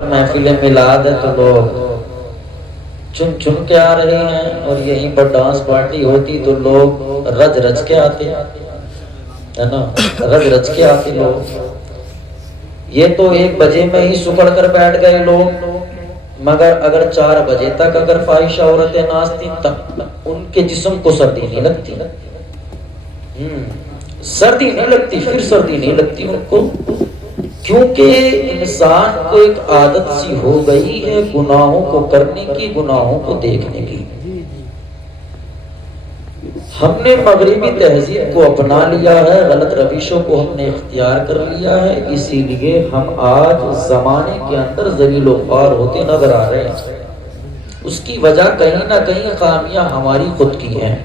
محفل میلاد ہے تو لوگ چن چن کے آ رہے ہیں، اور یہیں پر ڈانس پارٹی ہوتی تو لوگ رج رج کے آتے ہے نا، رج رج کے آتے لوگ۔ یہ تو 1 بجے میں ہی سکڑ کر بیٹھ گئے لوگ، مگر اگر 4 بجے تک اگر فاحشہ عورتیں ناچتی تب ان کے جسم کو سردی نہیں لگتی، سردی نہیں لگتی، پھر سردی نہیں لگتی ان کو، کیونکہ انسان کو ایک عادت سی ہو گئی ہے گناہوں کو کرنے کی، گناہوں کو دیکھنے کی۔ ہم نے مغربی تہذیب کو اپنا لیا ہے، غلط روشوں کو ہم نے اختیار کر لیا ہے، اسی لیے ہم آج زمانے کے اندر ذلیل و خوار ہوتے نظر آ رہے ہیں۔ اس کی وجہ کہیں نہ کہیں خامیاں ہماری خود کی ہیں۔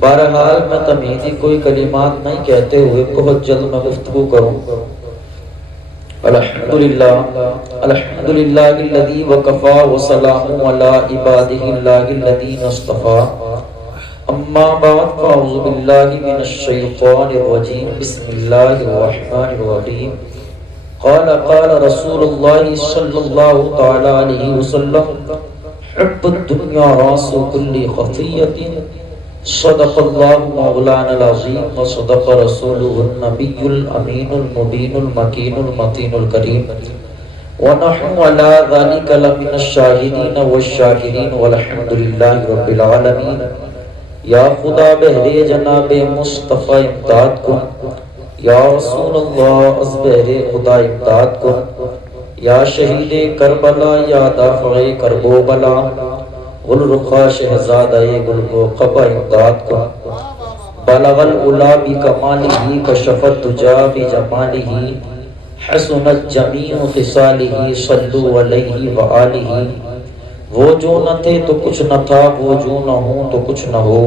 بہرحال میں تمہیدی کوئی کلمات نہیں کہتے ہوئے بہت جلد میں گفتگو کروں۔ الحمدللہ الحمدللہ الذی وکفا وسلام علی عبادہ الذین اصطفیٰ، اما بعد فاعوذ باللہ من الشیطان الرجیم، بسم اللہ الرحمن الرحیم۔ قال رسول اللہ صلی اللہ تعالی علیہ وسلم، حب الدنیا راس کل خطیۃ، صدق اللہ مولانا العظیم وصدق رسولہ النبی الامین المبین المکین المتین الکریم، ونحن علی ذلک لمن الشاہدین والشاکرین والحمد للہ رب العالمین۔ یا خدا بہرے جناب مصطفیٰ امداد کن، یا رسول اللہ از بہرے خدا امداد کن، یا شہید کربلا یا دافع کرب و بلا، گل رخا شہزادہ گل کو قبا امداد کن۔ بلغ العلا بکمالہ کشف الدجا بجمالہ، حسنت جمیع خصالہ صلوا علیہ وآلہ۔ وہ جو نہ تھے تو کچھ نہ تھا، وہ جو نہ ہوں تو کچھ نہ ہو،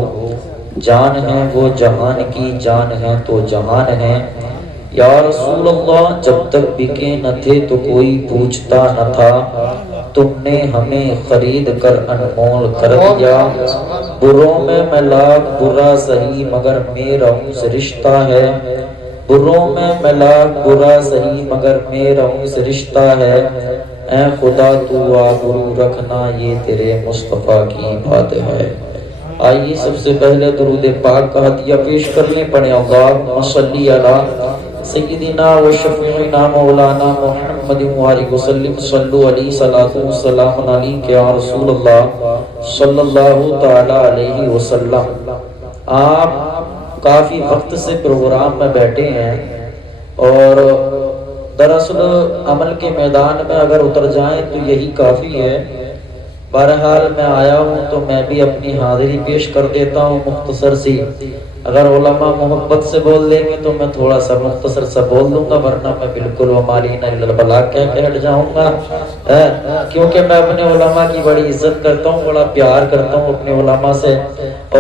جان ہے وہ جہان کی، جان ہے تو جہان ہے۔ یا رسول اللہ جب تک بکے نہ تھے تو کوئی پوچھتا نہ تھا، تم نے ہمیں خرید کر انمول کر دیا۔ بروں میں میں لاکھ برا سہی مگر میرا ان سے رشتہ ہے، بروں میں میں لاکھ برا سہی مگر میرا ان سے رشتہ ہے۔ اے خدا تو آبرو رکھنا یہ تیرے مصطفیٰ کی بات ہے۔ آئیے سب سے پہلے درود پاک کا ہدیہ پیش کر لیں، پڑھیں اللہم صلی علی سیدنا و شفیعنا مولانا محمد وآلہ وسلم، صلو علیہ صلاۃ و سلام علیک یا رسول اللہ صلی اللہ تعالی علیہ وسلم۔ آپ کافی وقت سے پروگرام میں بیٹھے ہیں، اور دراصل عمل کے میدان میں اگر اتر جائیں تو یہی کافی ہے۔ بہرحال میں آیا ہوں تو میں بھی اپنی حاضری پیش کر دیتا ہوں مختصر سی۔ اگر علماء محبت سے بول دیں گے تو میں تھوڑا سا مختصر سا بول دوں گا، ورنہ میں بالکل ومالین الا البلاغ کہہ کے ہٹ جاؤں گا، کیونکہ میں اپنے علماء کی بڑی عزت کرتا ہوں، بڑا پیار کرتا ہوں اپنے علماء سے،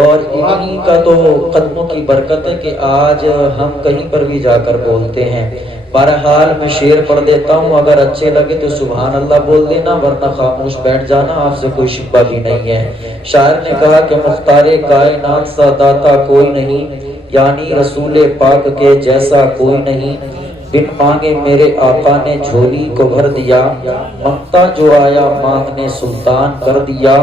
اور انہی کا تو قدموں کی برکت ہے کہ آج ہم کہیں پر بھی جا کر بولتے ہیں۔ بہرحال میں شعر پڑھ دیتا ہوں، اگر اچھے لگے تو سبحان اللہ بول دینا، ورنہ خاموش بیٹھ جانا، آپ سے کوئی شکوہ بھی نہیں ہے۔ شاعر نے کہا کہ مختار کائنات سا داتا کوئی نہیں، یعنی رسول پاک کے جیسا کوئی نہیں، بن مانگے میرے آقا نے جھولی کو بھر دیا، منگتا جو آیا مانگنے سلطان کر دیا،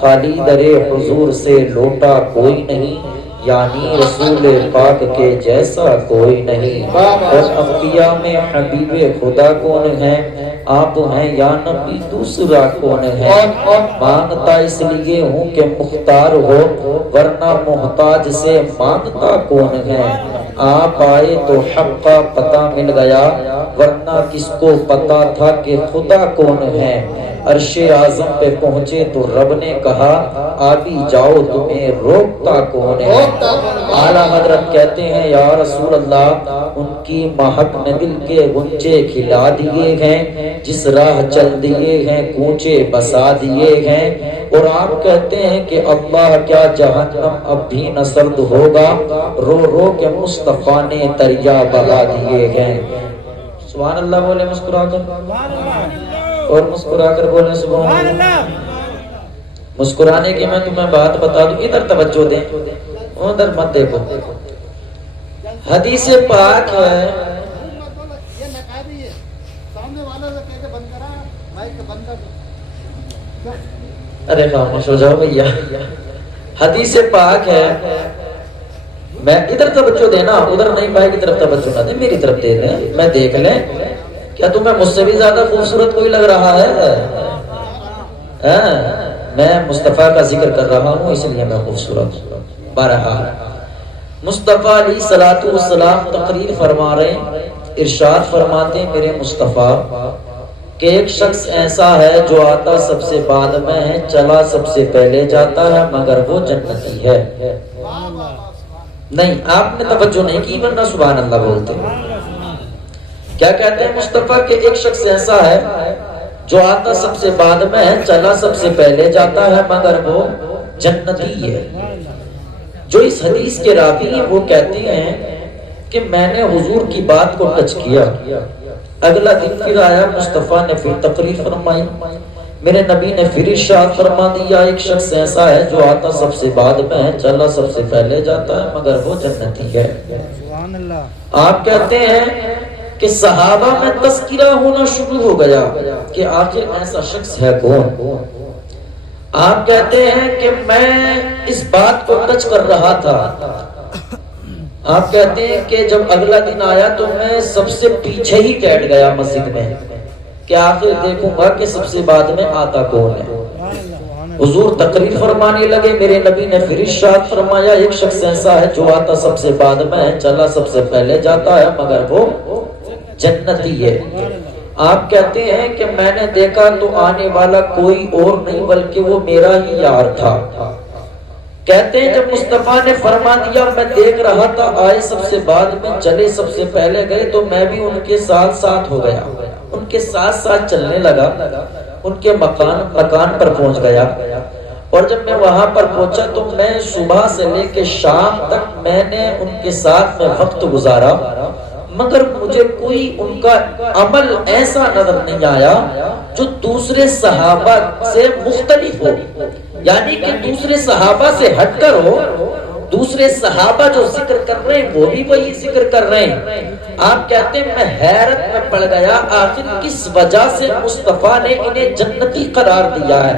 خالی در حضور سے لوٹا کوئی نہیں، یعنی رسول پاک کے جیسا کوئی نہیں۔ اور انبیاء میں حبیب خدا کون ہے؟ آپ ہیں یا نبی دوسرا کون ہے؟ مانگتا اس لیے ہوں کہ مختار ہو، ورنہ محتاج سے مانگتا کون ہے؟ آپ آئے تو حق کا پتہ مل گیا، ورنہ کس کو پتا تھا کہ خدا کون ہے؟ عرش اعظم پہ پہنچے تو رب نے کہا آ بھی جاؤ تمہیں روکتا کون ہے؟ اعلیٰ حضرت کہتے ہیں یا رسول اللہ ان کی مہک میں دل کے غنچے کھلا دیے ہیں، جس راہ چل دیے ہیں کوچے بسا دیے ہیں، اور آپ کہتے ہیں کہ اللہ کیا جہنم اب بھی نہ سرد ہوگا، رو رو کے مصطفیٰ نے دریا بہا دیے ہیں۔ سبحان اللہ بولے مسکرا کر، اور مسکرا کر بولے سبحان اللہ۔ مسکرانے کی میں تمہیں بات بتا دوں، ادھر توجہ دیں، ادھر مت دیکھو۔ حدیث پاک ہے ارے خاموش ہو جاؤ بھیا، حدیث پاک ہے، میں ادھر توجہ دینا، ادھر نہیں بھائی کی طرف توجہ نہ دے، میری طرف دے دیں، میں دیکھ لیں کیا تمہیں مجھ سے بھی زیادہ خوبصورت کوئی لگ رہا ہے؟ میں مصطفیٰ کا ذکر کر رہا ہوں اس لیے میں خوبصورت ہوں۔ بہرحال مصطفیٰ علیہ الصلوۃ والسلام تقریر فرما رہے ہیں، ارشاد فرماتے ہیں میرے مصطفیٰ کہ ایک شخص ایسا ہے جو آتا سب سے بعد میں ہے، چلا سب سے پہلے جاتا ہے، مگر وہ جنتی ہے۔ نہیں، آپ نے توجہ نہیں کی ورنہ سبحان اللہ بولتے۔ کیا کہتے ہیں مصطفیٰ کہ ایک شخص ایسا ہے جو آتا سب سے بعد میں ہے، چلا سب سے پہلے جاتا ہے، مگر وہ جنتی ہے۔ جو اس حدیث کے راوی ہیں وہ کہتے ہیں کہ میں نے حضور کی بات کو ٹچ کیا، اگلا دن پھر آیا، مصطفیٰ نے پھر تقریر فرمائی، میرے نبی نے پھر ارشاد فرما دیا ایک شخص ایسا ہے جو آتا سب سے بعد میں ہے، چلا سب سے پہلے جاتا ہے، مگر وہ جنتی ہے۔ آپ کہتے ہیں کہ صحابہ میں تذکرہ ہونا شروع ہو گیا کہ آخر ایسا شخص ہے کون۔ آپ کہتے ہیں کہ میں اس بات کو ٹچ کر رہا تھا، آپ کہتے ہیں کہ جب اگلا دن آیا تو میں سب سے پیچھے ہی بیٹھ گیا مسجد میں کہ آخر دیکھوں گا کہ سب سے بعد میں آتا کون ہے۔ حضور تقریر فرمانے لگے، میرے نبی نے پھر ارشاد فرمایا ایک شخص ایسا ہے جو آتا سب سے بعد میں ہے، چلا سب سے پہلے جاتا ہے، مگر وہ جنتی ہے۔ آپ کہتے ہیں کہ میں نے دیکھا تو آنے والا کوئی اور نہیں بلکہ وہ میرا ہی یار تھا۔ کہتے ہیں جب مصطفیٰ نے فرما دیا میں دیکھ رہا تھا، آئے سب سے بعد میں، چلے سب سے پہلے گئے، تو میں بھی ان کے ساتھ ساتھ ہو گیا، ان کے ساتھ ساتھ چلنے لگا، ان کے مکان پر پہنچ گیا۔ اور جب میں وہاں پر پہنچا تو میں صبح سے لے کے شام تک میں نے ان کے ساتھ میں وقت گزارا، مگر مجھے کوئی ان کا عمل ایسا نظر نہیں آیا جو دوسرے صحابہ سے مختلف ہو، یعنی کہ دوسرے صحابہ سے ہٹ کر ہو۔ دوسرے صحابہ جو ذکر کر رہے ہیں وہ بھی وہی ذکر کر رہے ہیں۔ آپ کہتے ہیں میں حیرت میں پڑ گیا، آخر کس وجہ سے مصطفیٰ نے انہیں جنتی قرار دیا ہے۔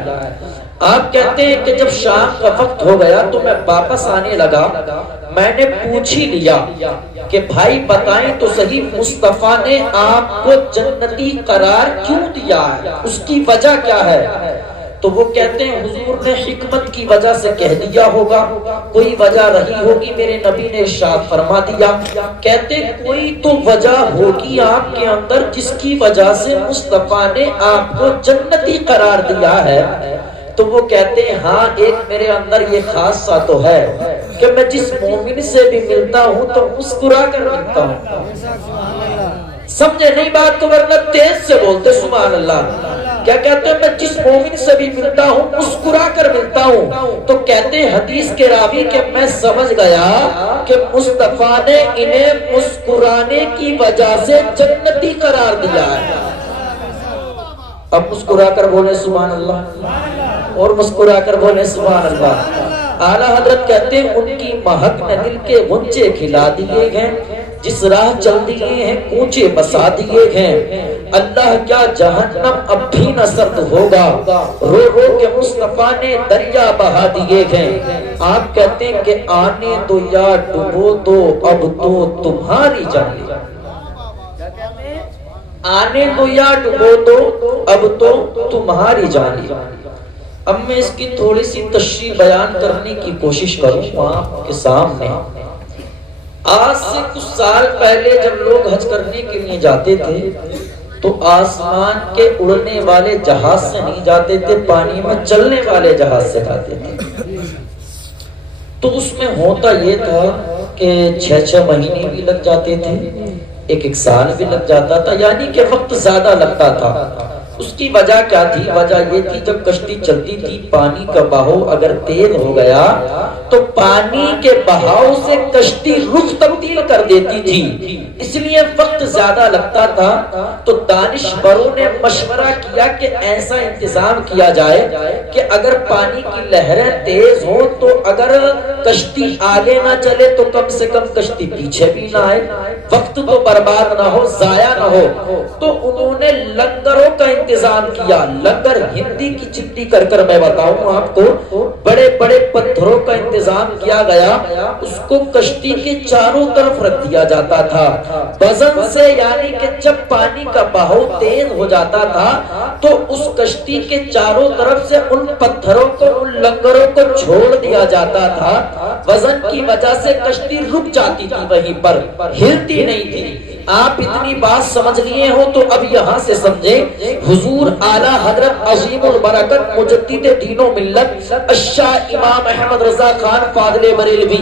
آپ کہتے ہیں کہ جب شام کا وقت ہو گیا تو میں واپس آنے لگا، میں نے پوچھ ہی لیا کہ بھائی بتائیں تو صحیح مصطفیٰ نے آپ کو جنتی قرار کیوں دیا ہے، اس کی وجہ کیا ہے؟ تو وہ کہتے ہیں حضور نے حکمت کی وجہ سے کہہ دیا ہوگا، کوئی وجہ رہی ہوگی، میرے نبی نے ارشاد فرما دیا۔ کہتے کوئی تو وجہ ہوگی آپ کے اندر جس کی وجہ سے مصطفیٰ نے آپ کو جنتی قرار دیا ہے۔ تو وہ کہتے ہیں ہاں ایک میرے اندر یہ خاصہ تو ہے کہ میں جس مومن سے بھی ملتا ہوں تو مسکرا کر ملتا ہوں۔ سمجھے نہیں بات کو ورنہ تیز سے بولتے سبحان اللہ۔ کیا کہتے ہیں میں جس مومن سے بھی ملتا ہوں مسکرا کر ملتا ہوں۔ تو کہتے ہیں حدیث کے راوی کہ میں سمجھ گیا کہ مصطفیٰ نے انہیں مسکرانے کی وجہ سے جنتی قرار دیا ہے۔ اب مسکرا کر بولے سبحان اللہ، اور مسکرا کر بولے سبحان اللہ۔ اعلیٰ حضرت کہتے ہیں ان کی مہک میں دل کے غنچے کھلا دیے گئے، جس راہ چل دیے ہیں کوچے بسا دیے ہیں۔ اللہ کیا جہنم اب بھی نہ سرد ہوگا، رو رو کے مصطفیٰ نے دریا بہا دیے ہیں۔ آپ کہتے ہیں کہ آنے دو یا ڈبو دو اب تو تمہاری جان، آنے دو یا ڈبو دو اب تو تمہاری جان۔ اب میں اس کی تھوڑی سی تشریح بیان کرنے کی کوشش کروں آپ کے سامنے۔ آج سے کچھ سال پہلے جب لوگ حج کرنے کے لیے جاتے تھے تو آسمان کے اڑنے والے جہاز سے نہیں جاتے تھے، پانی میں چلنے والے جہاز سے جاتے تھے۔ تو اس میں ہوتا یہ تھا کہ 6 مہینے بھی لگ جاتے تھے، ایک سال بھی لگ جاتا تھا، یعنی کہ وقت زیادہ لگتا تھا۔ اس کی وجہ کیا تھی؟ وجہ یہ تھی جب کشتی چلتی تھی پانی کا بہاؤ اگر تیز ہو گیا تو پانی کے بہاؤ سے کشتی رخ تبدیل کر دیتی تھی، اس لیے وقت زیادہ لگتا تھا، تو دانشوروں نے مشورہ کیا کہ ایسا انتظام کیا جائے کہ اگر پانی کی لہریں تیز ہوں تو اگر کشتی آگے نہ چلے تو کم سے کم کشتی پیچھے بھی نہ آئے، وقت تو برباد نہ ہو، ضائع نہ ہو۔ تو انہوں نے لنگروں کا انتظام کیا۔ لنگر ہندی کی چٹی کر کر میں بتاؤں آپ کو، بڑے بڑے پتھروں کا انتظام کیا گیا، اس کو کشتی کے چاروں طرف رکھ دیا جاتا تھا وزن سے، یعنی کہ جب پانی کا بہاؤ تیز ہو جاتا تھا تو اس کشتی کے چاروں طرف سے ان پتھروں کو، ان لنگروں کو چھوڑ دیا جاتا تھا۔ وزن کی وجہ سے کشتی رک جاتی تھی، وہیں پر ہلتی نہیں تھی۔ آپ اتنی بات سمجھ لیے ہو تو اب یہاں سے سمجھیں، حضور اعلیٰ حضرت عظیم البرکت مجدد دین و ملت الشاہ امام احمد رضا خان فاضل بریلوی،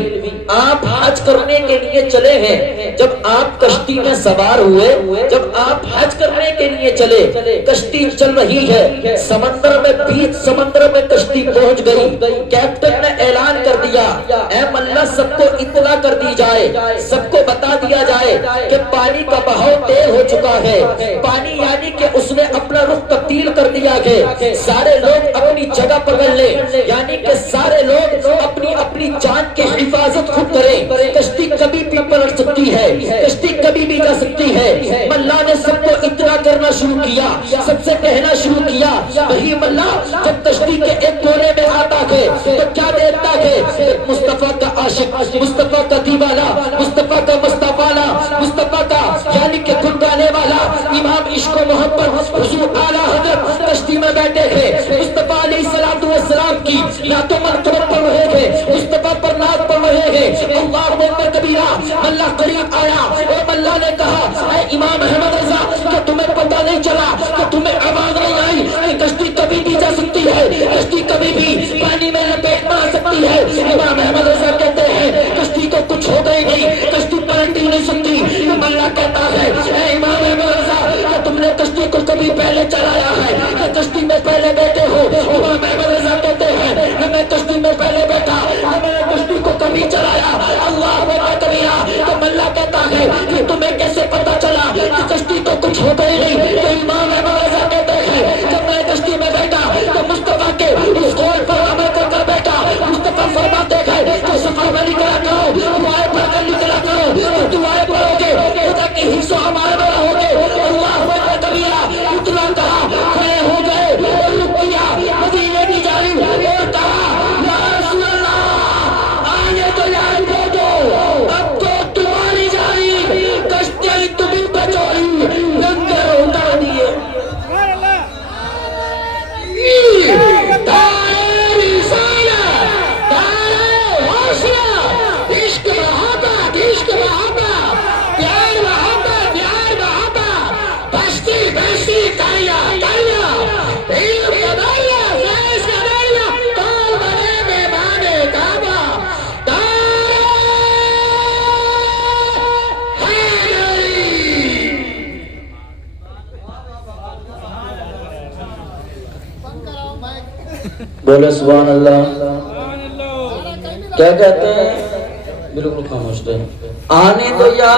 آپ حج کرنے کے لیے چلے ہیں۔ جب آپ کشتی میں سوار ہوئے، جب آپ حج کرنے کے لیے چلے، کشتی چل رہی ہے، سمندر میں، بیچ سمندر میں کشتی پہنچ گئی، کیپٹن نے اعلان کر دیا، اے ملا سب کو اطلاع کر دی جائے، سب کو بتا دیا جائے کہ پانی کا بہاؤ تیز ہو چکا ہے، پانی یعنی کہ اس نے اپنا رخ تبدیل کر دیا ہے، سارے لوگ اپنی جگہ پکڑ لیں، یعنی کہ سارے لوگ اپنی اپنی جان کی حفاظت خود کریں، کشتی کبھی بھی پلٹ سکتی ہے، کشتی کبھی بھی جا سکتی ہے۔ ملا نے سب کو اطلاع کرنا شروع کیا، سب سے کہنا شروع کیا، وہی ملا جب کشتی کے ایک کونے میں آتا ہے تو کیا دیکھتا ہے؟ مصطفیٰ کا عاشق، مصطفیٰ کا دیوانہ، مصطفیٰ کا مصطفیٰ، مصطفیٰ کا یعنی کہ گنگانے والا امام عشق و محبت حضور اعلیٰ حضرت کشتی میں بیٹھے ہیں، مصطفیٰ علیہ السلام کی نعتوں مرتبت پڑھ رہے ہیں، مصطفیٰ پر نعت پڑھ رہے ہیں، اللہ اکبر کبیرہ۔ اللہ قریب آیا اور اللہ نے کہا، اے امام احمد رضا، کہ تمہیں پتہ نہیں چلا، کہ تمہیں آواز نہیں آئی کہ کشتی کبھی بھی جا سکتی ہے، کشتی کبھی بھی پانی میں لپیٹ میں آ سکتی ہے۔ امام احمد رضا کہتے ہیں کشتی تو کچھ ہو گئی نہیں، کشتی پلٹ ہی نہیں سکتی۔ اللہ کہتا ہے، اے امام احمد رضا، کہ تم نے کشتی کو کبھی پہلے چلایا ہے، کہ کشتی میں پہلے بیٹھے ہو؟ امام احمد رضا کہتے ہیں کہ میں کشتی میں پہلے بیٹھا، کہ میں نے کشتی کو کبھی چلایا۔ اللہ اکبر کبیرہ۔ تو اللہ کہتا ہے کہ تمہیں کیسے پتا چلا کہ کشتی تو کچھ ہو گئی نہیں؟ تو امام احمد رضا کہتے ہیں جب میں کشتی میں بیٹھا تو مصطفیٰ کے اس قول پر عمل کر کر بیٹھا، مصطفیٰ فرماتے ہیں کہ سفر میں نکلا کرو، دعائیں پڑھ کر نکلا کرو، دعائیں پڑھو گے خدا کی حفظ و امان میں رہو گے۔ اللہ اکبر کبیرہ۔ اتنا کہا، کھڑے ہو گئے اور رک کیا، مدینے کی جانب اور کہا، یا رسول اللہ، آنے تو یاد دے دو، اب تو تمہاری جانب کشتی تمہیں بچوئی، لنگر اتار دیے۔ بولے سبحان اللہ۔ کیا کہتے ہیں؟ بالکل خاموش رہے۔ آنے دو یا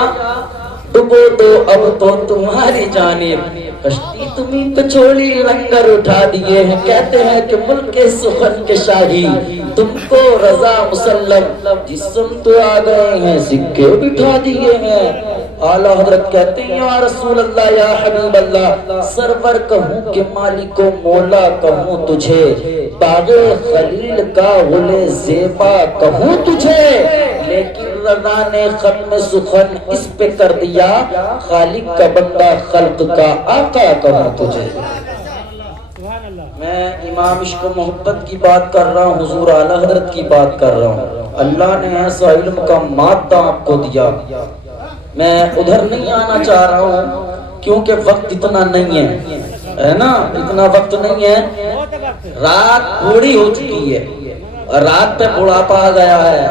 ڈبو دو اب تو تمہاری جانب، کشتی تمہیں پہ چھوڑی لنگر اٹھا دیے ہیں، کہتے ہیں کہ ملک سخن کے شاہی تم کو رضا مسلم، جسم تو آ گئے ہیں سکے بٹھا دیے ہیں۔ اعلیٰ حضرت کہتے ہیں یا رسول اللہ، یا حبیب اللہ، سرور کہوں کہ مالک و مولا کہوں تجھے، باغ خلیل کا غل زیبا کہوں تجھے، لیکن رضا نے ختم سخن اس پہ کر دیا، خالق کا بندہ خلق کا آقا کہوں تجھے۔ میں امام عشق و محبت کی بات کر رہا ہوں، حضور اعلیٰ حضرت کی بات کر رہا ہوں۔ اللہ نے ایسا علم کا مادہ آپ کو دیا، میں ادھر نہیں آنا چاہ رہا ہوں کیونکہ وقت اتنا نہیں ہے نا، اتنا وقت نہیں ہے، رات بوڑھی ہو چکی ہے، رات پہ بڑھاپا آ گیا ہے،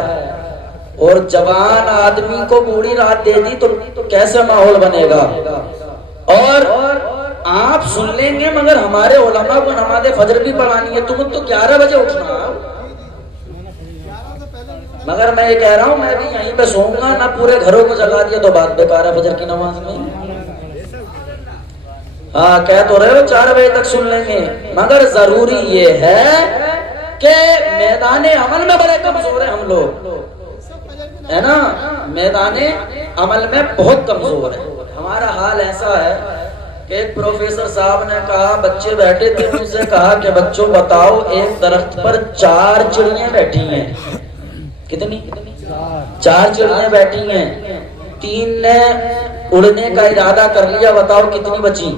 اور جوان آدمی کو بوڑھی رات دے دی تو کیسے ماحول بنے گا؟ اور آپ سن لیں گے مگر ہمارے علماء کو نماز فجر بھی پڑھانی ہے، تم تو 11 بجے اٹھنا، مگر میں یہ کہہ رہا ہوں میں بھی یہیں پہ سوؤں گا نہ، پورے گھروں کو جگا دیا تو بات بیکار ہے فجر کی نماز میں۔ ہاں کہہ تو رہے ہو 4 بجے تک سن لیں گے، مگر ضروری یہ ہے کہ میدان عمل میں بڑے کمزور ہیں ہم لوگ، ہے نا، میدان عمل میں بہت کمزور ہے۔ ہمارا حال ایسا ہے کہ ایک پروفیسر صاحب نے کہا، بچے بیٹھے تھے، ان سے کہا کہ بچوں بتاؤ ایک درخت پر 4 چڑیاں بیٹھی ہیں، کتنی؟ 4 چڑیاں بیٹھی ہیں، 3 نے اڑنے کا ارادہ کر لیا، بتاؤ کتنی بچی؟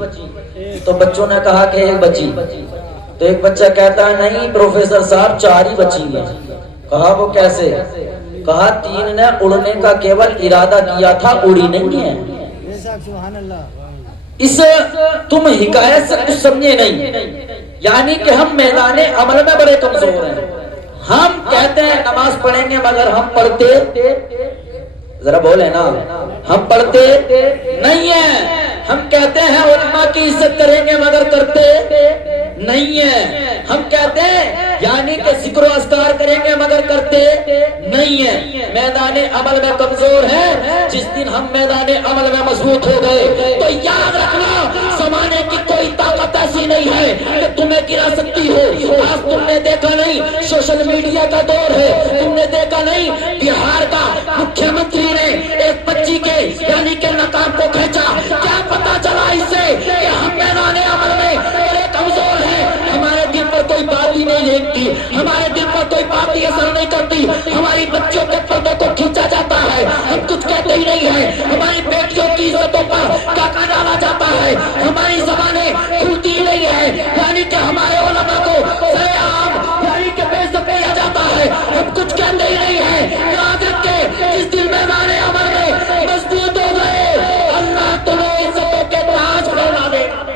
تو بچوں نے کہا کہ 1 بچی۔ تو ایک بچہ کہتا ہے نہیں پروفیسر صاحب 4 ہی بچی ہیں۔ کہا وہ کیسے؟ کہا 3 نے اڑنے کا کیول ارادہ کیا تھا، اڑی نہیں ہے۔ اس تم حکایت سے کچھ سمجھے نہیں، یعنی کہ ہم میدان عمل میں بڑے کمزور ہیں۔ ہم کہتے ہیں نماز پڑھیں گے مگر ہم پڑھتے، ذرا بولے نا، ہم پڑھتے نہیں ہیں۔ ہم کہتے ہیں علماء کی عزت کریں گے مگر کرتے نہیں ہیں۔ ہم کہتے ہیں یعنی کہ ذکر و اذکار کریں گے مگر کرتے نہیں ہیں۔ میدان عمل میں کمزور ہیں۔ جس دن ہم میدان عمل میں مضبوط ہو گئے تو یاد رکھنا زمانے کی کوئی طاقت ایسی نہیں ہے کہ تمہیں گرا سکتی ہو۔ آج تم نے دیکھا نہیں سوشل میڈیا کا دور ہے، تم نے دیکھا نہیں بہار کا مکھیہ منتری نے ایک بچی کے یعنی کہ نقاب کو کھینچا، کیا پتا چلا اس سے کہ ہم میدان عمل میں بڑے کمزور ہیں۔ ہمارے دل پر کوئی بات ہی نہیں لگتی، ہمارے دل پر کوئی بات ہی اثر نہیں کرتی، ہماری بچوں کے پردوں کو کھینچا جاتا ہے، ہم کچھ کہتے ہی نہیں ہیں، ہماری بیٹیوں کی عزتوں پر ڈاکہ ڈالا جاتا ہے، ہماری زبانیں کھلتی ہی نہیں ہے، یعنی کہ ہمارے علماء کو سرے عام یعنی کہ بے عزت کیا جاتا ہے، ہم کچھ کہتے ہی نہیں ہیں۔ یاد رکھے جس دن میدان عمل میں مضبوط ہو گئے اللہ تمہیں عزتوں کے تاج پہنا دے گا،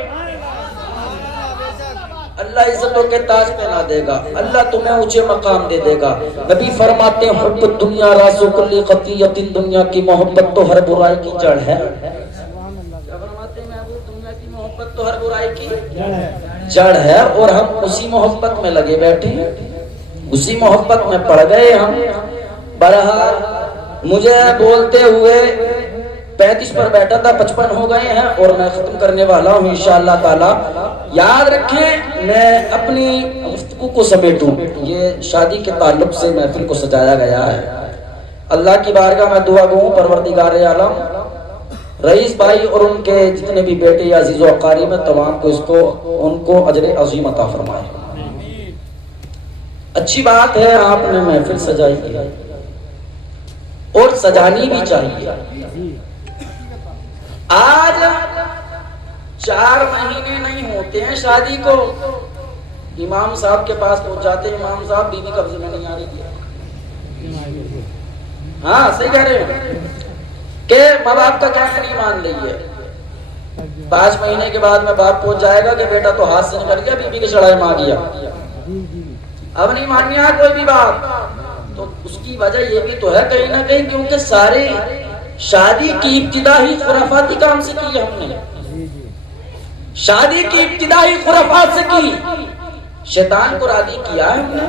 اللہ عزتوں کے تاج پہنا دے گا، اللہ تمہیں اونچے مقام دے دے گا۔ نبی فرماتے ہیں حب الدنیا راس کل خطیۃ، دنیا کی محبت تو ہر برائی کی جڑ ہے۔ کیا فرماتے ہیں محبوب؟ دنیا کی محبت تو ہر برائی کی جڑ ہے، اور ہم اسی محبت میں لگے بیٹھے ہیں، اسی محبت میں پڑ گئے ہم۔ بہرحال مجھے بولتے ہوئے 35 پر بیٹھا تھا، 55 ہو گئے ہیں اور میں ختم کرنے والا ہوں انشاءاللہ تعالی۔ یاد رکھیں میں اپنی گفتگو کو سمیٹوں، یہ شادی کے تعلق سے محفل کو سجایا گیا ہے۔ اللہ کی بارگاہ میں دعا گو پروردگار عالم رئیس بھائی اور ان کے جتنے بھی بیٹے یا عزیز و اقارب میں تمام کو ان کو اجر عظیم عطا فرمائے۔ اچھی بات ہے آپ نے محفل سجائی ہے اور سجانی بھی چاہیے۔ آج 4 مہینے نہیں ہوتے ہیں شادی کو، امام صاحب کے پاس پہنچ جاتے ہیں، امام صاحب بیوی قبضے میں نہیں آ رہی تھی۔ ہاں صحیح کہہ رہے ہیں کہ ماں باپ کا کیا نہیں مان رہی ہے۔ 5 مہینے کے بعد میں باپ پہنچ جائے گا کہ بیٹا تو ہاتھ سے نکل گیا، بیوی کی چڑھائی ماں گیا، اب نہیں ماننی ہے کوئی بھی بات۔ تو اس کی وجہ یہ بھی تو ہے کہیں نہ کہیں کیونکہ ساری شادی کی ابتدا ہی خرافاتی کام سے کی ہے ہم نے، شادی کی ابتدا ہی خرافات سے کی، شیطان کو راضی کیا ہے ہم نے۔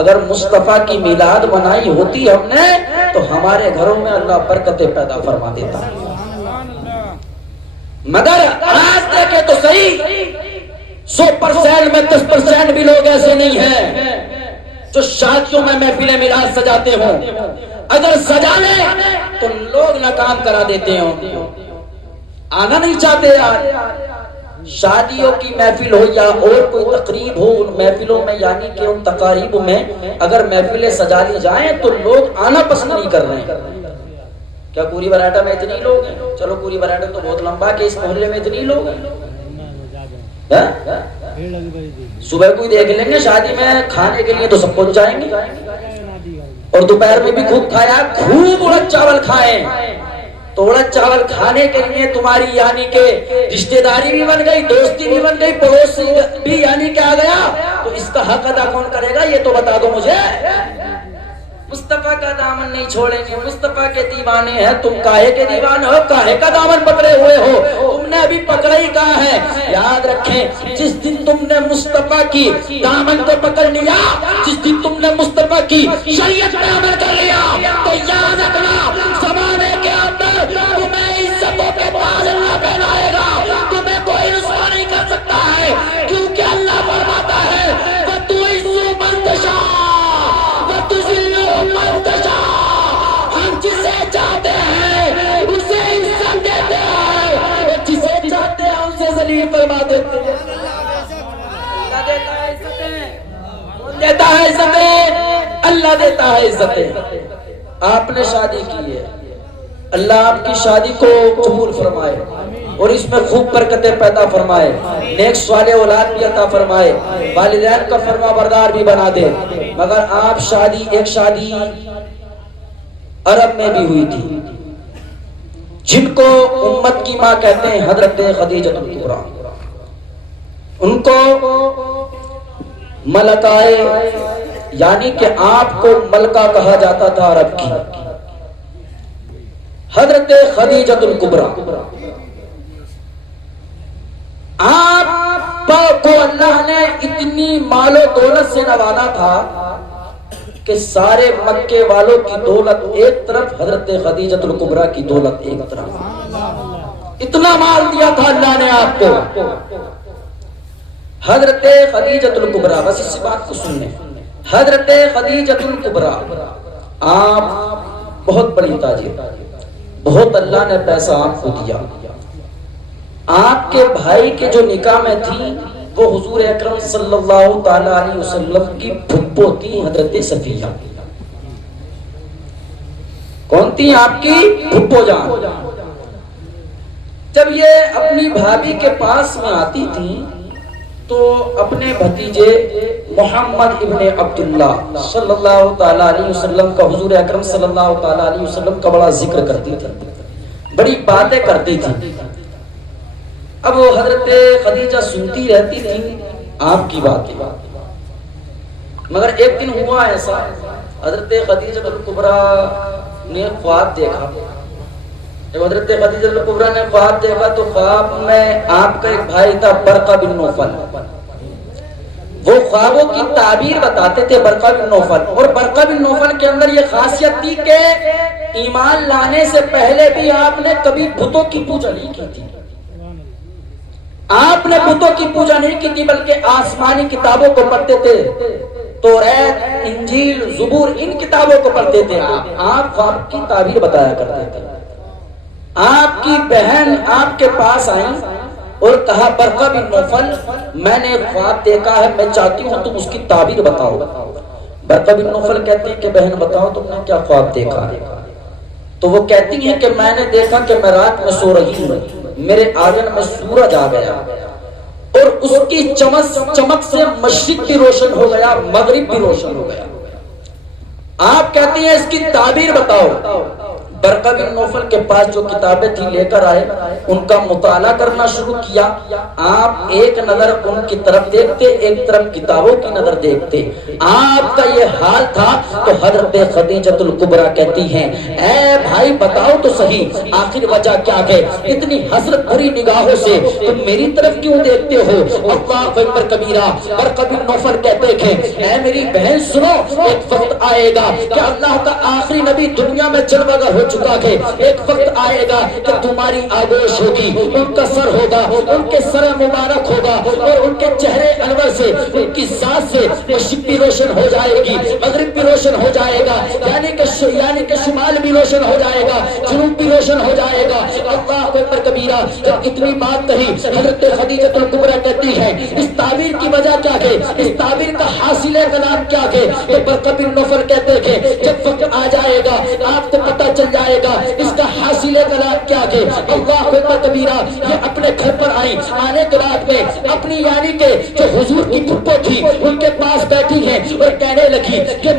اگر مصطفیٰ کی میلاد منائی ہوتی ہم نے تو ہمارے گھروں میں اللہ برکتیں پیدا فرما دیتا۔ مگر آج دیکھیں تو صحیح 100% میں 10% بھی لوگ ایسے نہیں ہیں جو شادیوں میں محفلیں میلاد سجاتے ہوں، اگر سجا لیں تو لوگ ناکام کرا دیتے ہیں، آنا نہیں چاہتے یار۔ شادیوں کی محفل ہو یا اور کوئی تقریب ہو، ان محفلوں میں یعنی کہ ان تقاریب میں اگر محفلیں سجا لی جائیں تو لوگ آنا پسند نہیں کر رہے ہیں۔ کیا پوری براٹا میں اتنی لوگ ہیں؟ چلو پوری براٹا تو بہت لمبا کہ اس محلے میں اتنی لوگ ہیں، صبح کوئی دیکھ لیں گے شادی میں کھانے کے لیے تو سب پہنچ جائیں گے، اور دوپہر میں بھی خوب کھایا، خوب اڑد چاول کھائیں، تو اڑد چاول کھانے کے لیے تمہاری یعنی کہ رشتہ داری بھی بن گئی، دوستی بھی بن گئی، پڑوس بھی یعنی کہ آ گیا، تو اس کا حق ادا کون کرے گا یہ تو بتا دو مجھے، مصطفیٰ کا دامن نہیں چھوڑیں گے، مصطفیٰ کے دیوانے ہیں، تم کاہے کے دیوانے ہو، کاہے کا دامن پکڑے ہوئے ہو، تم نے ابھی پکڑا ہی کہاں ہے؟ یاد رکھیں جس دن تم نے مصطفیٰ کی دامن کو پکڑ لیا، جس دن تم نے مصطفیٰ کی شریعت پہ عمل کر لیا، تو یاد رکھنا زمانے کے اندر تمہیں عزتوں کے تاج اللہ پہنائے گا، تمہیں کوئی رسوا نہیں کر سکتا ہے، کیونکہ اللہ فرماتا ہے وَتُعِزُّ مَن تَشَاءُ وَتُذِلُّ مَن تَشَاءُ، ہم جسے چاہتے ہیں اسے عزت دیتے ہیں، اور جسے چاہتے ہیں اسے ذلیل فرما دیتے ہیں۔ اللہ دیتا ہے عزتیں، کون دیتا ہے عزتیں؟ اللہ دیتا ہے عزتیں۔ آپ نے شادی کی ہے، اللہ آپ کی شادی کو قبول فرمائے اور اس میں خوب برکتیں پیدا فرمائے، نیک صالح اولاد بھی عطا فرمائے، والدین کا فرما بردار بھی بنا دے۔ مگر آپ ایک شادی عرب میں بھی ہوئی تھی، جن کو امت کی ماں کہتے ہیں، حضرت خدیجہ الکبریٰ، ان کو ملکائے یعنی کہ آپ کو ملکہ کہا جاتا تھا عرب کی، حضرت خدیجہ الکبریٰ۔ آپ کو اللہ نے اتنی مال و دولت سے نوازا تھا کہ سارے مکے والوں کی دولت ایک طرف، حضرت خدیجہ الکبریٰ کی دولت ایک طرف، اتنا مال دیا تھا اللہ نے آپ کو۔ حضرت خدیجہ الکبریٰ، بس اس بات کو سن لیں، حضرت خدیجہ الکبریٰ آپ بہت بڑی تاجر، بہت اللہ نے پیسہ آپ کو دیا۔ آپ کے بھائی کے جو نکاح میں تھی وہ حضور اکرم صلی اللہ تعالی علیہ وسلم کی پھپھو تھی، حضرت صفیہ۔ کون تھی آپ کی پھپھو جان؟ جب یہ اپنی بھابھی کے پاس میں آتی تھی تو اپنے بھتیجے محمد ابن عبداللہ صلی اللہ تعالی علیہ وسلم کا، حضور اکرم صلی اللہ تعالی علیہ وسلم کا بڑا ذکر کرتی تھی، بڑی باتیں کرتی تھی۔ اب وہ حضرت خدیجہ سنتی رہتی تھی آپ کی باتیں، مگر ایک دن ہوا ایسا، حضرت خدیجہ الکبریٰ نے خواب دیکھا۔ جب حضرت خدیجہ الکبریٰ نے خواب دیکھا تو خواب میں آپ کا ایک بھائی تھا برقہ بن نوفل، وہ خوابوں کی تعبیر بتاتے تھے، برقہ بن نوفل۔ اور برقہ بن نوفل کے اندر یہ خاصیت تھی کہ ایمان لانے سے پہلے بھی آپ نے کبھی بتوں کی پوجا نہیں کی تھی، آپ نے بتوں کی پوجا نہیں کی تھی، بلکہ آسمانی کتابوں کو پڑھتے تھے، توریت، انجیل، زبور، ان کتابوں کو پڑھتے تھے۔ آپ خواب کی تعبیر بتایا کرتے تھے۔ آپ کی بہن آپ کے پاس آئی اور کہا برقہ بن نوفل میں نے خواب دیکھا ہے، میں چاہتی ہوں تم اس کی تعبیر بتاؤ۔ برقہ بن نوفل کہتے ہیں کہ بہن بتاؤ تم نے کیا خواب دیکھا ہے؟ تو وہ کہتی ہیں کہ میں نے دیکھا کہ میں رات میں سو رہی ہوں، میرے آنگن میں سورج آ گیا اور اس کی چمک سے مشرق بھی روشن ہو گیا، مغرب بھی روشن ہو گیا۔ آپ کہتی ہیں اس کی تعبیر بتاؤ۔ برقہ بن نوفل کے پاس جو کتابیں تھی لے کر آئے، ان کا مطالعہ کرنا شروع کیا۔ آپ ایک نظر ان کی طرف دیکھتے، ایک طرف کتابوں کی نظر دیکھتے۔ آپ کا یہ حال تھا تو حضرت خدیجہ الکبریٰ کہتی ہیں اے بھائی بتاؤ تو صحیح آخر وجہ کیا ہے؟ اتنی حسرت بھری نگاہوں سے تم میری طرف کیوں دیکھتے ہو؟ اللہ اکبر کبیرہ۔ برقہ بن نوفل کہتے ہیں اے میری بہن سنو، ایک وقت آئے گا کہ اللہ کا آخری نبی دنیا میں جلوگر ہو چکا ہے، ایک وقت آئے گا کہ تمہاری آگوش ہوگی، ان کا سر ہوگا، ان کے سر مبارک ہوگا اور ان کے چہرے انور سے، ان کی ذات سے مشرق بھی روشن ہو جائے گی، مغرب بھی روشن ہو جائے گا، یعنی کہ شمال بھی روشن ہو جائے گا، جنوب بھی روشن ہو جائے گا۔ اللہ اکبر کبیرہ۔ جب اتنی بات کہی حضرت خدیجہ الکبریٰ کہتی ہے اس تعبیر کی وجہ کیا ہے، اس تعبیر کا حاصل کلام کیا ہے؟ تو برقہ بن نوفل کہتے ہیں جب وقت آ جائے گا آپ کو پتہ چل جائے گا اس کا حاصل کلام کیا ہے۔ اللہ اکبر کبیرہ۔ یہ اپنے گھر پر آئی، آنے کے بعد میں اپنی یعنی کہ جو حضور کی پھپھو تھی ان کے پاس بیٹھی ہیں اور کہنے لگی کہ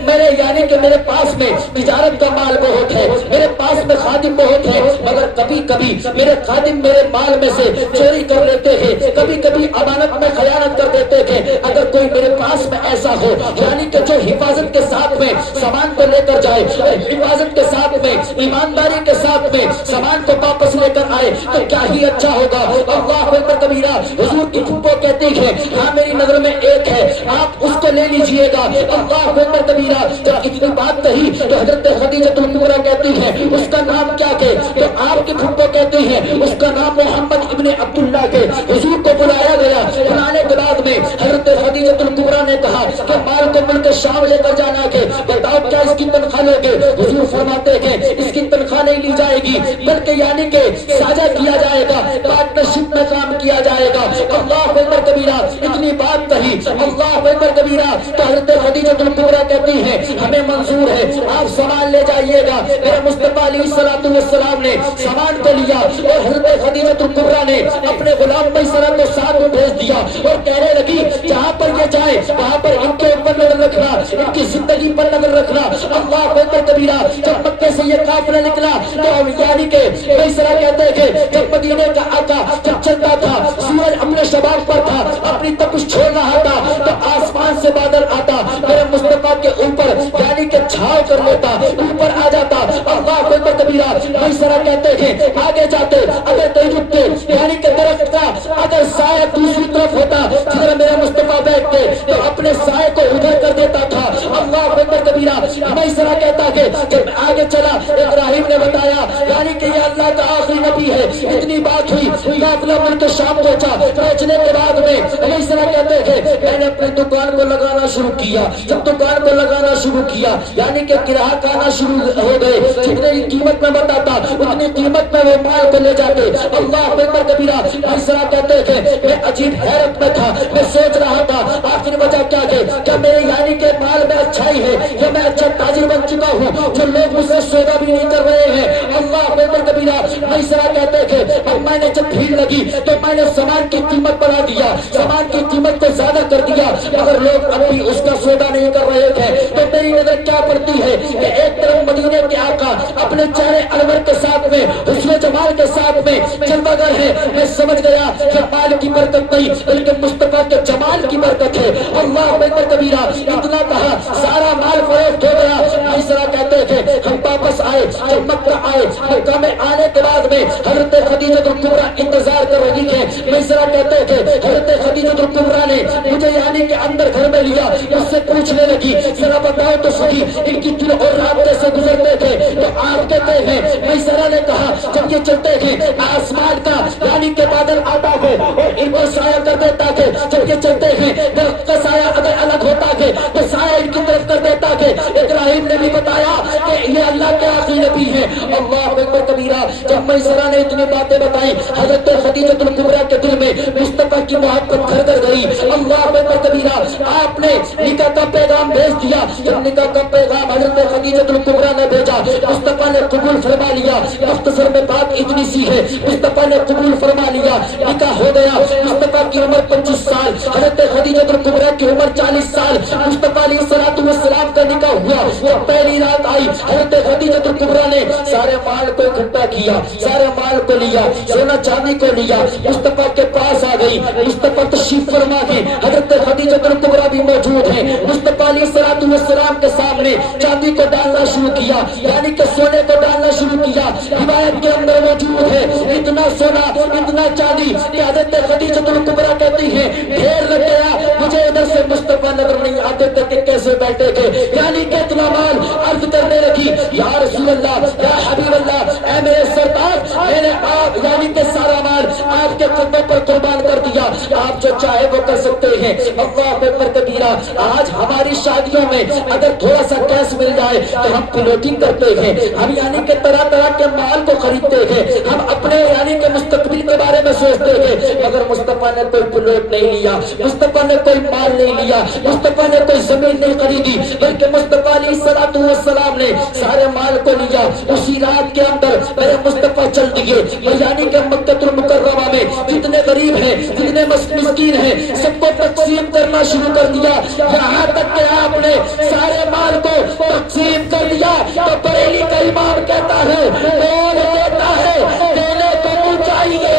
میرے پاس میں تجارت کا مال بہت ہے، میرے پاس میں خادم بہت ہے، مگر کبھی کبھی میرے خادم میرے مال میں سے چوری کر لیتے ہیں، کبھی کبھی امانت میں خیانت کر دیتے دیکھیں اگر کوئی میرے پاس میں ایسا ہو یعنی کہ جو حفاظت کے ساتھ میں سامان کو لے کر جائے اور حفاظت کے ساتھ میں ایمانداری کے ساتھ میں سامان کو واپس لے کر آئے تو کیا ہی اچھا ہوگا۔ اللہ اکبر کبیرہ۔ حضور کی پھپھو کہتی ہے ہاں میری نظر میں ایک ہے آپ اس کو لے لیجئے گا۔ اللہ اکبر کبیرہ۔ جب اتنی بات کہی تو حضرت خدیجہ الکبریٰ کہتی ہے اس کا نام کیا کہ تو آپ کی پھپھو کہتی ہیں اس کا نام محمد ابن عبداللہ کے۔ حضور کو بلایا گیا، بلانے کے بعد میں حضرت خدیجہ الکبریٰ نے کہا کہ مال کو مل کے شام لے کر جانا کہ بتاؤ کیا اس کی تنخواہ لو گے؟ حضور فرماتے ہیں اس کی تنخواہ نہیں لی جائے گی بلکہ یعنی کہ ساجھا کیا جائے گا، پارٹنرشپ میں کام کیا جائے گا۔ اللہ اکبر کبیرہ۔ اتنی بات کہی اللہ اکبر کبیرہ تو حضرت خدیجہ الکبریٰ کہتی ہے ہمیں منظور ہے آپ سامان لے جائیے گا۔ میرے مصطفیٰ علیہ السلام نے سامان کو لیا اور حضرت خدیجہ الکبریٰ نے اپنے غلام میسرہ کو ساتھ میں بھیج دیا اور کہنے لگی جہاں پر یہ جائے وہاں پر ان کے اوپر نظر رکھنا، ان کی زندگی پر نظر رکھنا۔ اللہ اکبر کبیرہ۔ جب مکے سے یہ قافلہ نکلا تو یعنی کہ میسرہ کہتے ہیں کہ جب مدینے کا آقا جب چلتا تھا سورج اپنے شباب پر تھا اپنی تپش چھوڑ رہا تھا تو آسمان سے بادل آتا میرے مصطفیٰ کے اوپر یعنی کہ چھاؤ کر لیتا اوپر آ جاتا۔ اللہ اکبر کبیرہ۔ میسرہ کہتے ہیں آگے جاتے اگر تجرب کے یعنی کہ درخت کا اگر سایہ دوسری طرف ہوتا جدھر میرے مصطفیٰ بیٹھتے تو اپنے سائے کو ادھر کر دیتا تھا۔ اللہ اکبر کبیرہ۔ میسرہ کہتا کہ جب آگے چلا ابراہیم نے بتایا یعنی کہ یہ اللہ کا آخری نبی ہے۔ اتنی بات ہوئی قافلہ مل کے شام پہنچا، پہنچنے کے بعد میں میسرہ کہتے ہیں میں نے اپنی دکان کو لگانا شروع کیا۔ جب دکان کو لگانا شروع کیا یعنی کہ گراہک آنا شروع ہو گئے، جتنی قیمت میں بتاتا اتنی قیمت میں وہ مال کو لے جاتے۔ اللہ اکبر کبیرہ۔ میسرہ کہتے ہیں میں عجیب حیرت میں تھا، میں سوچ رہا تھا آخر وجہ کیا ہے، کیا میرے یعنی کہ مال میں اچھائی ہے یا میں اچھا تاجر بن چکا ہوں جو لوگ مجھ سے سودا بھی نہیں کر رہے ہیں۔ اللہ اکبر کبیرہ۔ میسرہ کہتے ہیں اب میں نے جب بھیڑ لگی تو میں نے سامان کی قیمت بڑھا دیا، سامان کی قیمت کو زیادہ کر دیا مگر لوگ اب بھی اس کا سودا نہیں کر رہے تھے تو میری نظر کیا پڑتی ہے کہ ایک طرف مدینے کے آقا اپنے چہرے انور کے ساتھ میں حسن جمال کے ساتھ میں جلوہ گر ہے۔ میں سمجھ گیا کہ مال کی برکت نہیں بلکہ مصطفیٰ کے جمال کی برکت ہے۔ اللہ اکبر کبیرہ۔ اتنا کہا سارا مال فروخت ہو گیا۔ میسرہ کہتے ہیں ہم واپس آئے، جب مکہ آئے مکہ میں آنے کے بعد میں حضرت خدیجہ الکبریٰ انتظار کر رہی ہے۔ میسرہ کہتے ہیں حضرت خدیجہ الکبریٰ نے مجھے یعنی کہ اندر گھر میں لیا، اس سے پوچھنے لگی ذرا بتاؤ تو صحیح ان کی دن اور رات کیسے گزرتے تھے تو آپ کہتے ہیں میسرہ نے کہا جب یہ چلتے ہیں آسمان کا یعنی کہ بادل آتا ہے اور ان کو سایہ کر دیتا ہے، جب یہ چلتے ہیں درخت کا سایہ اگر الگ ہوتا ہے تو سایہ ان کی طرف کر دیتا ہے۔ ابراہیم نے بھی بتایا کہ یہ اللہ کے آخری نبی ہیں۔ اللہ اکبر کبیرہ۔ جب میسرہ نے اتنی باتیں بتائیں حضرت خدیجہ الکبریٰ کے دل میں مصطفیٰ کی محبت گھر کر گئی۔ اللہ اکبر کبیرہ۔ آپ نے نکاح کا پیغام بھیج دیا، جب نکاح کا پیغام حضرت خدیجہ الکبریٰ نے بھیجا مصطفیٰ نے قبول فرما لیا۔ مختصر میں بات اتنی سی ہے مصطفیٰ نے قبول فرما لیا، نکاح ہو گیا۔ مصطفیٰ کی عمر 25 سال، حضرت خدیجہ الکبریٰ کی عمر 40 سال۔ مصطفیٰ علیہ السلام کا نکاح ہوا، جب پہلی رات آئی حضرت خدیجہ الکبریٰ نے سارے مال کو اکٹھا کیا، سارے مال کو لیا، سونا چاندی کو لیا، مصطفیٰ کے پاس آ گئی۔ مصطفیٰ تشریف فرما کے حضرت خدیجہ الکبریٰ بھی موجود ہیں۔ مصطفیٰ علیہ السلام کے سامنے چاندی کو ڈالنا شروع کیا یعنی کہ سونے کو ڈالنا شروع کیا۔ روایت کے اندر موجود ہے اتنا سونا اتنا چاندی کہ حضرت خدیجہ الکبریٰ کہتی ہیں ڈھیر لگ گیا، مجھے ادھر سے مصطفیٰ نظر نہیں آتے تھے کہ کیسے بیٹھے تھے یعنی کہ اتنا مال۔ عرض کرنے لگی یا رسول اللہ یا حبیب اللہ اے میرے سردار میں نے آپ یعنی کہ سارا مال آپ کے قدموں پر قربان کر دیا، آپ جو چاہے وہ کر سکتے ہیں۔ اللہ اکبر کبیرہ۔ آج ہماری شادیوں میں اگر تھوڑا سا کیش مل جائے تو ہم پلوٹنگ کرتے ہیں، ہم یعنی کہ طرح طرح کے مال کو خریدتے ہیں، ہم اپنے یعنی کہ مستقبل کے بارے میں سوچتے ہیں مگر مصطفیٰ نے کوئی پلوٹ نہیں لیا، مصطفیٰ نے کوئی مال نہیں لیا، مصطفیٰ نے کوئی زمین نہیں خریدی بلکہ مصطفیٰ علیہ السلام نے سارے مال کو لیا۔ اسی رات کے اندر میرے مصطفیٰ چل دیے یعنی کہ مکہ المکرمہ میں جتنے غریب ہیں جتنے مسکین ہیں سب کو تقسیم کرنا شروع کر دیا، یہاں تک کہ آپ نے سارے مال کو تقسیم کر دیا تو بریلی کا امام کہتا ہے کون دیتا ہے دینے کو تو چاہیے،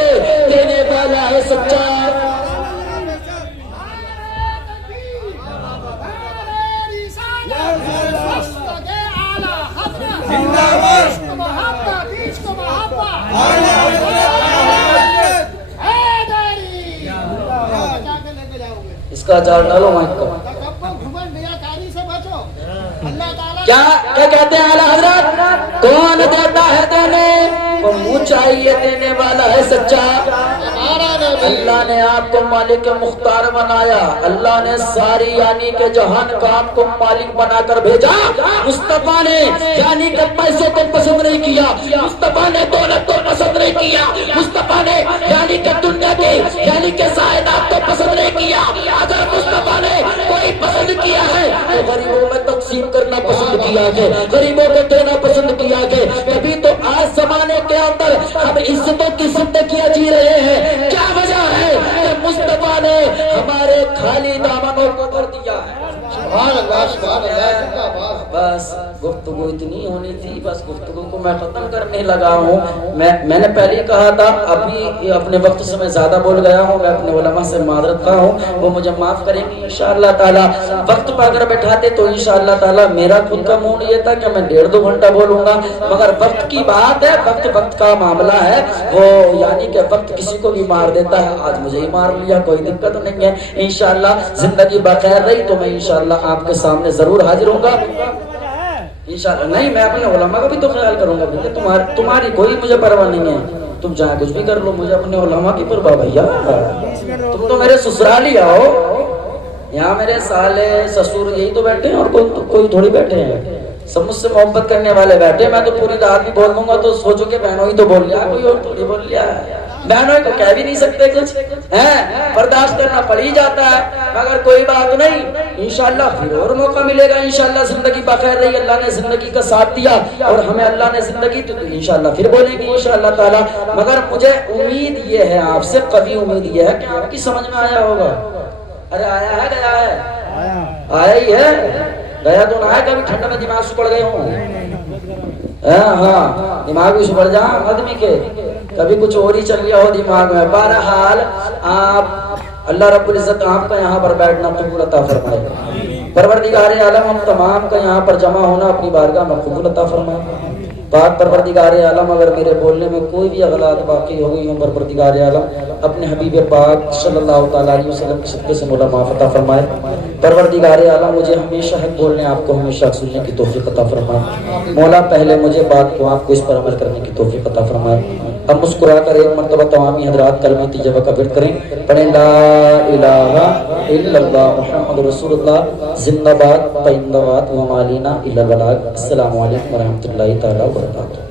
دینے والا ہے سچا۔ اس کا اچار ڈالو مائک کا. کیا کہتے ہیں اعلیٰ حضرت؟ کون دیتا ہے دینے وہ منہ چاہیے دینے والا ہے سچا. اللہ نے آپ کو مالک مختار بنایا. اللہ نے ساری یعنی کہ جہان کا آپ کو مالک بنا کر بھیجا. مصطفیٰ نے یعنی کہ پیسے کو پسند نہیں کیا. مصطفیٰ نے دولت کو پسند نہیں کیا. مصطفیٰ نے یعنی کہ دنیا کے یعنی کہ زائدات کو پسند نہیں کیا. اگر مصطفیٰ نے کوئی پسند کیا ہے تو غریبوں میں تقسیم کرنا پسند کیا ہے, غریبوں کو دینا پسند کیا ہے. کبھی تو آج زمانے کے اندر ہم عزتوں کی زندگیاں جی رہے ہیں. کیا وجہ ہے کہ مصطفیٰ نے ہمارے خالی دامنوں کو بھر دیا ہے. بس گفتگو اتنی ہونی تھی, بس گفتگو کو میں ختم کرنے لگا ہوں. میں نے پہلے ہی کہا تھا, ابھی اپنے وقت سے میں زیادہ بول گیا ہوں. میں اپنے علماء سے معذرت خواہ ہوں, وہ مجھے معاف کریں گے انشاءاللہ تعالی. وقت پر اگر بیٹھاتے تو انشاءاللہ تعالی میرا خود کا موڈ یہ تھا کہ میں 1.5-2 گھنٹہ بولوں گا, مگر وقت کی بات ہے, وقت کا معاملہ ہے. وہ یعنی کہ وقت کسی کو بھی مار دیتا ہے. آج مجھے ہی مار لیا, کوئی دقت نہیں ہے. انشاءاللہ زندگی بخیر رہی تو میں انشاءاللہ آپ کے سامنے ضرور حاضر ہوں گا انشاءاللہ. نہیں, میں اپنے علماء کا بھی تو خیال کروں گا. تمہاری کوئی مجھے پرواہ نہیں ہے, تم چاہے کچھ بھی کر لو, مجھے اپنے علماء کی پرواہ بھیا. تم تو میرے سسرال ہی آؤ, یہاں میرے سالے سسور یہی تو بیٹھے ہیں اور کوئی تھوڑی بیٹھے ہیں. سب مجھ سے محبت کرنے والے بیٹھے. میں تو پوری رات بھی بول دوں گا تو سوچو کہ بہنوں ہی تو بول لیا, کوئی اور تھوڑی بول لیا. بہنوں کو کہہ بھی نہیں سکتے کچھ ہیں, برداشت کرنا پڑ ہی جاتا ہے. مگر کوئی بات نہیں, انشاءاللہ پھر اور موقع ملے گا. انشاءاللہ زندگی بخیر رہی, اللہ نے زندگی کا ساتھ دیا اور ہمیں اللہ نے زندگی تو انشاءاللہ پھر بولیں گے انشاءاللہ تعالی. مگر مجھے امید یہ ہے, آپ سے قوی امید یہ ہے کہ آپ کی سمجھ میں آیا ہوگا. ارے آیا ہے, گیا ہے, آیا ہی ہے, گیا تو نہ ہے. کبھی ٹھنڈ میں دماغ سکڑ گئے ہوں. ہاں, دماغ بھی سکڑ جا آدمی کے, کبھی کچھ اور ہی چل گیا ہو دماغ میں. بہرحال آپ اللہ رب العزت آپ کا یہاں پر بیٹھنا قبول عطا فرمائے. پروردگار عالم ہم تمام کا یہاں پر جمع ہونا اپنی بارگاہ میں قبول عطا فرمائے. پاک پروردگار عالم اگر میرے بولنے میں کوئی بھی اغلاط باقی ہو گئی ہوں, پروردگار عالم اپنے حبیب پاک صلی اللہ تعالیٰ علیہ وسلم کی صدقے سے مولا معاف عطا فرمائے. پروردگار عالم مجھے ہمیشہ حق بولنے, آپ کو ہمیشہ حق سننے کی توفیق عطا فرمائے. مولا پہلے مجھے بات کو آپ کو اس پر عمل کرنے کی توفیق عطا فرمائے. اب مسکرا کر ایک مرتبہ تمامی حضرات کلمہ طیبہ کا ورد کریں. پڑھیں لا الہ الا اللہ محمد رسول اللہ زندہ باد پائندہ باد وما علینا الا البلاغ. السلام علیکم ورحمۃ اللہ تعالیٰ وبرکاتہ.